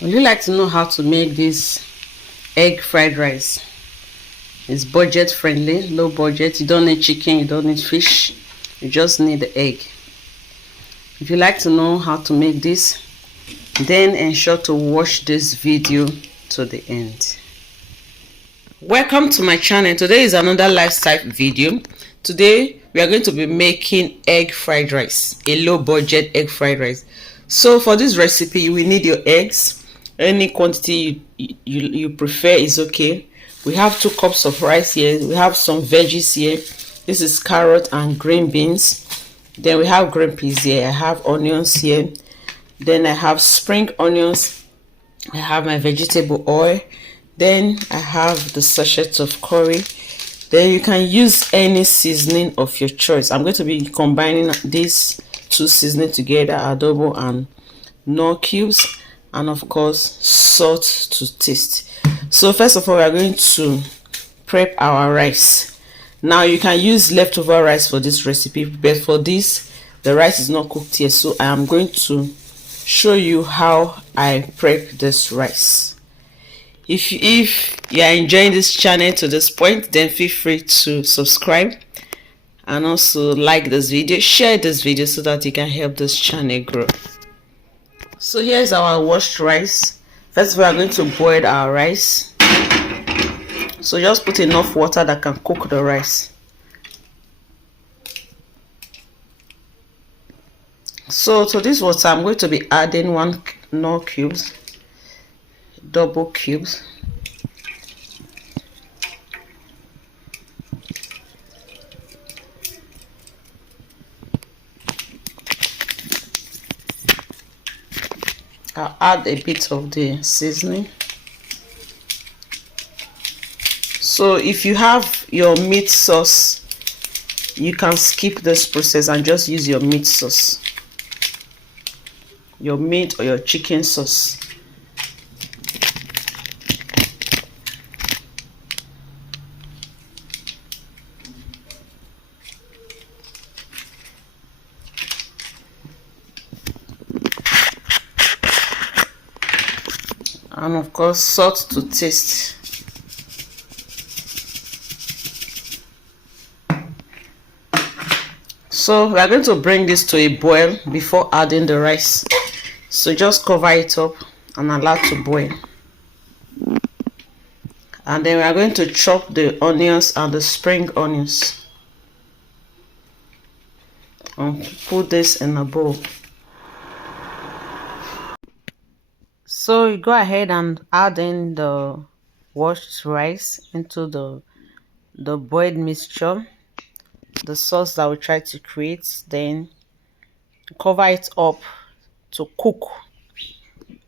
Would you like to know how to make this egg fried rice? It's budget friendly, low budget. You don't need chicken, you don't need fish, you just need the egg. If you like to know how to make this, then ensure to watch this video to the end. Welcome to my channel. Today is another lifestyle video. Today we are going to be making egg fried rice, a low budget egg fried rice. So for this recipe you will need your eggs. Any quantity you prefer is okay. We have 2 cups of rice here. We have some veggies here. This is carrot and green beans. Then we have green peas here. I have onions here. Then I have spring onions. I have my vegetable oil. Then I have the sachet of curry. Then you can use any seasoning of your choice. I'm going to be combining these 2 seasoning together, adobo and Knorr cubes, and of course salt to taste. So first of all, we are going to prep our rice. Now you can use leftover rice for this recipe, but for this the rice is not cooked yet, so I am going to show you how I prep this rice. If you are enjoying this channel to this point, then feel free to subscribe and also like this video, share this video so that you can help this channel grow. So here's our washed rice. First we are going to boil our rice. So just put enough water that can cook the rice. So to this water I'm going to be adding 1 Knorr cubes, double cubes, I'll add a bit of the seasoning. So if you have your meat sauce, you can skip this process and just use your meat sauce, your meat or your chicken sauce. And of course salt to taste. So we are going to bring this to a boil before adding the rice. So just cover it up and allow it to boil. And then we are going to chop the onions and the spring onions and put this in a bowl. So you go ahead and add in the washed rice into the boiled mixture, the sauce that we try to create. Then cover it up to cook.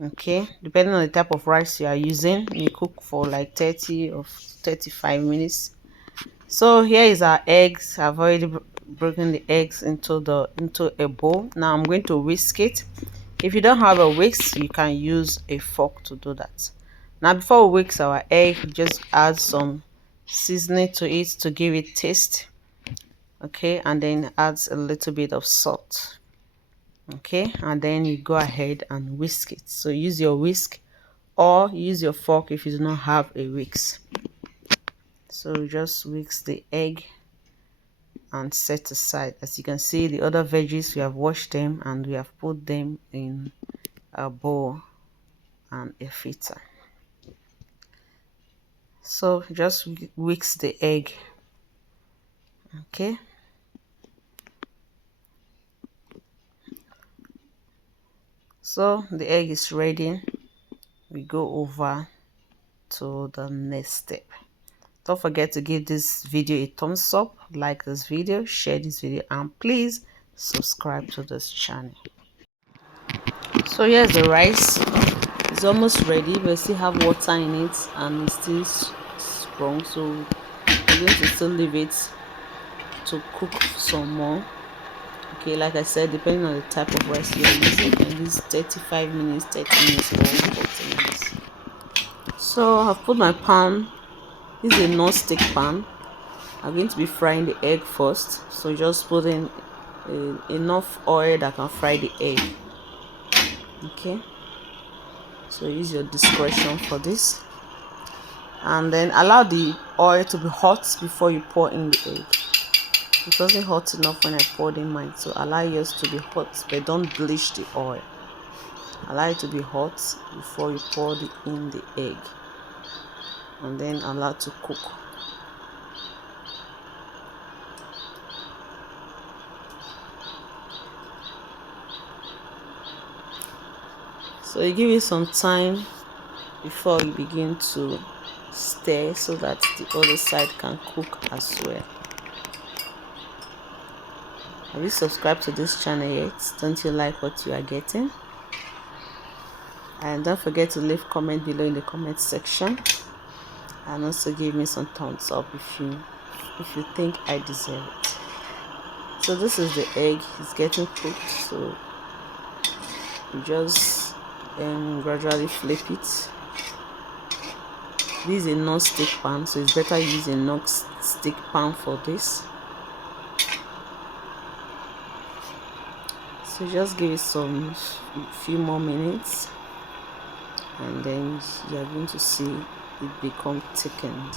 Okay, depending on the type of rice you are using, you cook for like 30 or 35 minutes. So here is our eggs. I've already broken the eggs into a bowl. Now I'm going to whisk it. If you don't have a whisk, you can use a fork to do that. Now before we whisk our egg, just add some seasoning to it to give it taste. Okay, and then add a little bit of salt. Okay, and then you go ahead and whisk it. So use your whisk or use your fork if you do not have a whisk. So just whisk the egg and set aside. As you can see, the other veggies, we have washed them and we have put them in a bowl and a filter. So just whisk the egg. Okay, so the egg is ready. We go over to the next step. Don't forget to give this video a thumbs up, like this video, share this video, and please subscribe to this channel. So here's the rice. It's almost ready, but still have water in it and it's still strong, so we're going to still leave it to cook some more. Okay, like I said, depending on the type of rice you're using, you can use 35 minutes, 30 minutes, or 40 minutes. So I've put my pan. This is a non-stick pan. I'm going to be frying the egg first, so just put in enough oil that can fry the egg. Okay, So use your discretion for this. And then allow the oil to be hot before you pour in the egg. It wasn't hot enough when I poured in mine, so allow yours to be hot, but don't bleach the oil. Allow it to be hot before you pour in the egg, and then allow it to cook. So you give it some time before you begin to stir, so that the other side can cook as well. Have you subscribed to this channel yet? Don't you like what you are getting? And don't forget to leave comment below in the comment section, and also give me some thumbs up if you think I deserve it. So this is the egg. It's getting cooked, so you just gradually flip it. This is a non-stick pan, so it's better using a non-stick pan for this. So just give it some few more minutes, and then you are going to see it become thickened.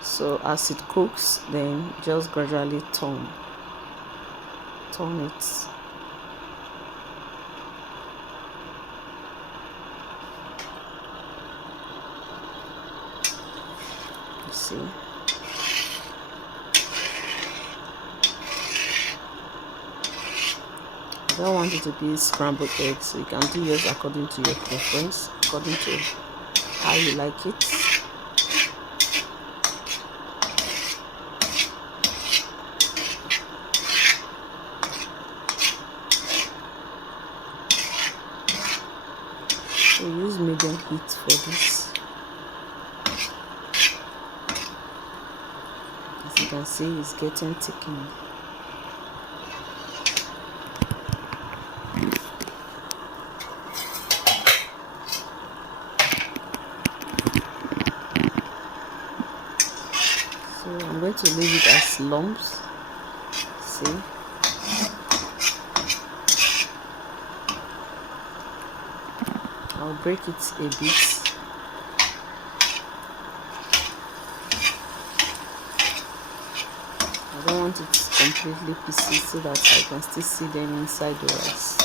So as it cooks, then just gradually turn it. You see. I don't want it to be scrambled eggs, so you can do yours according to your preference, according to how you like it. So use medium heat for this. As you can see, it's getting thickened. So I'm going to leave it as lumps. See? I'll break it a bit. I don't want it completely pieces, so that I can still see them inside the rice.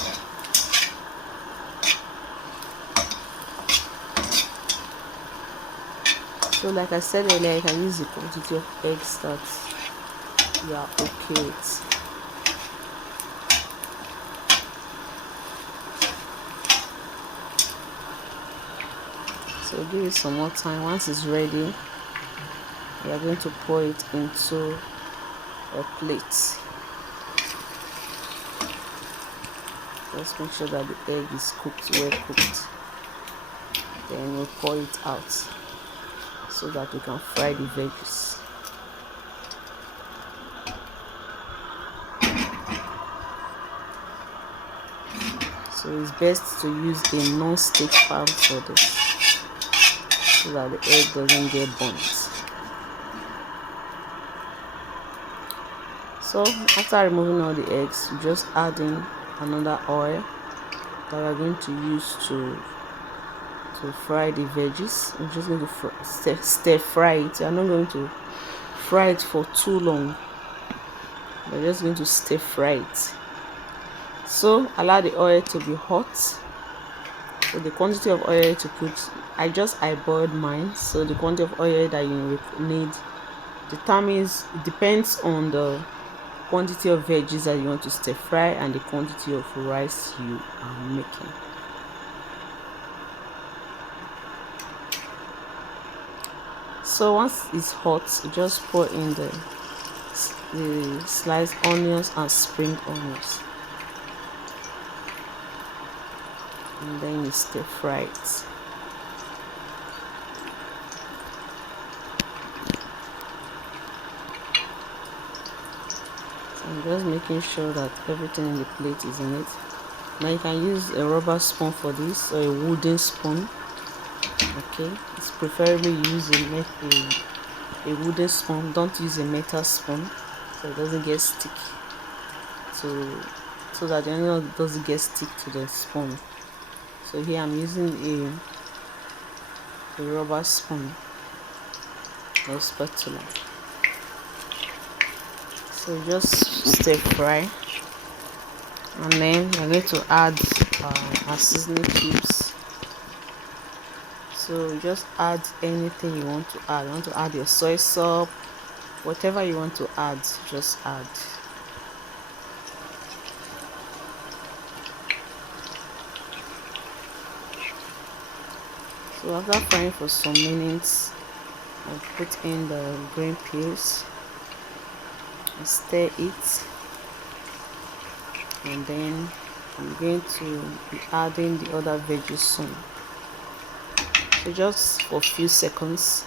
So like I said earlier, you can use the quantity of eggs that you are okay with. So give it some more time. Once it's ready, we are going to pour it into a plate. Just make sure that the egg is cooked, well cooked. Then we'll pour it out so that we can fry the veggies. So it's best to use a non-stick pan for this, so that the egg doesn't get burnt. So after removing all the eggs, you just add in another oil that we're going to use to fry the veggies. I'm just going to stir fry it. I'm not going to fry it for too long. We're just going to stir fry it. So allow the oil to be hot. So the quantity of oil to put, I boiled mine. So the quantity of oil that you need it depends on the quantity of veggies that you want to stir fry and the quantity of rice you are making. So once it's hot, just pour in the sliced onions and spring onions, and then you stir fry it. So I'm just making sure that everything in the plate is in it. Now you can use a rubber spoon for this, or a wooden spoon. Okay, it's preferably use a wooden spoon. Don't use a metal spoon, so it doesn't get sticky to so that the onion doesn't get stick to the spoon. So here I'm using a rubber spoon or spatula. So just stir fry, and then we're going to add our seasoning cubes. So just add anything you want to add. You want to add your soy sauce, whatever you want to add, just add. So after frying for some minutes, I put in the green peas, stir it, and then I'm going to be adding the other veggies soon. So just for a few seconds,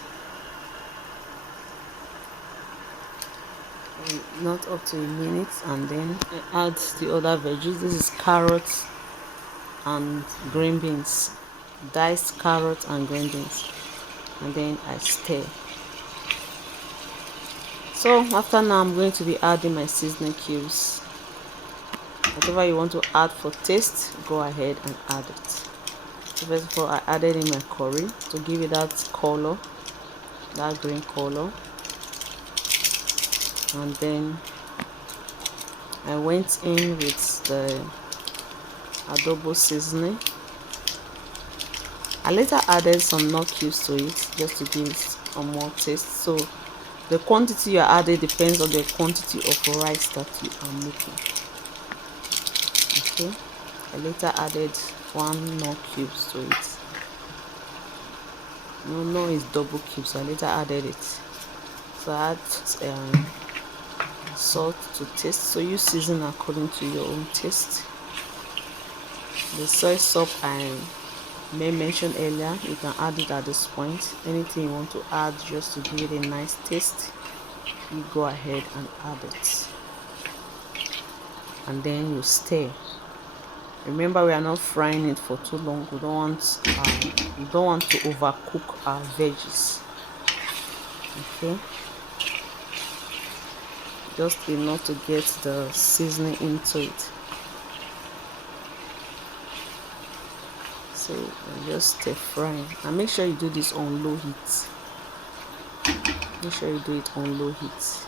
not up to a minute, and then I add the other veggies. This is carrots and green beans, diced carrots and green beans, and then I stir. So after now, I'm going to be adding my seasoning cubes. Whatever you want to add for taste, go ahead and add it. So first of all, I added in my curry to give it that color, that green color, and then I went in with the adobo seasoning. I later added some nut cubes to it just to give it some more taste. So the quantity you are adding depends on the quantity of rice that you are making. Okay, I later added 1 nut cubes to it. No, it's double cubes, so I later added it. So I add salt to taste, so you season according to your own taste. The soy sauce I may mention earlier, you can add it at this point. Anything you want to add just to give it a nice taste, you go ahead and add it, and then you stir. Remember, we are not frying it for too long. We don't want to overcook our veggies. Okay, just enough to get the seasoning into it. So just stir frying, and make sure you do this on low heat. Make sure you do it on low heat.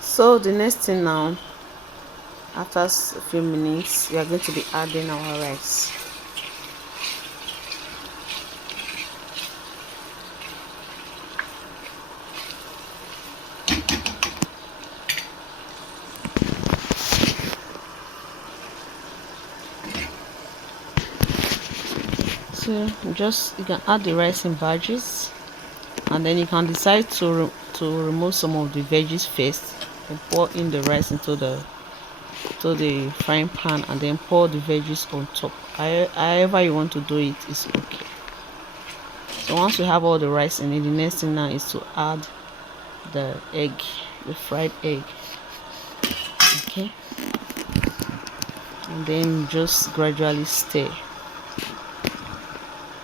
So the next thing now, after a few minutes, we are going to be adding our rice. So you can add the rice in batches, and then you can decide to remove some of the veggies first and pour in the rice into the frying pan, and then pour the veggies on top. However you want to do it is okay. So once you have all the rice in it, the next thing now is to add the egg, the fried egg. Okay, and then just gradually stir.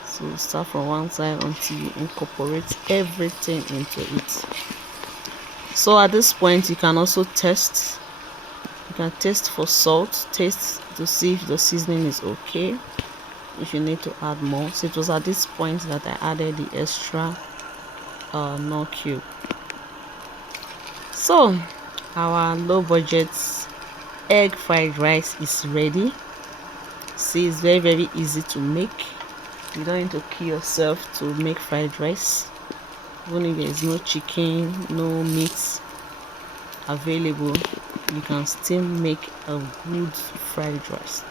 So start from one side until you incorporate everything into it. So at this point, you can also taste. You can taste for salt, taste to see if the seasoning is okay, if you need to add more. So it was at this point that I added the extra nut cube. So our low budget egg fried rice is ready. See, it's very easy to make. You don't need to kill yourself to make fried rice. Even if there is no chicken, no meat available, you can still make a good fried rice.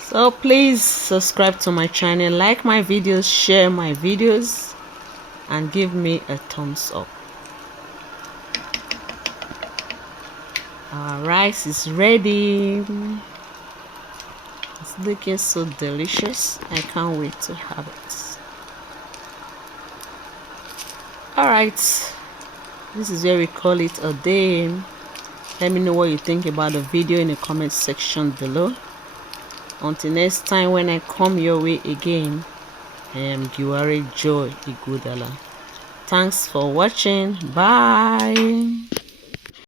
So please subscribe to my channel, like my videos, share my videos, and give me a thumbs up. Our rice is ready. It's looking so delicious. I can't wait to have it. Alright, this is where we call it a day. Let me know what you think about the video in the comment section below. Until next time, when I come your way again, I am Giware Joy Ighodala. Thanks for watching. Bye.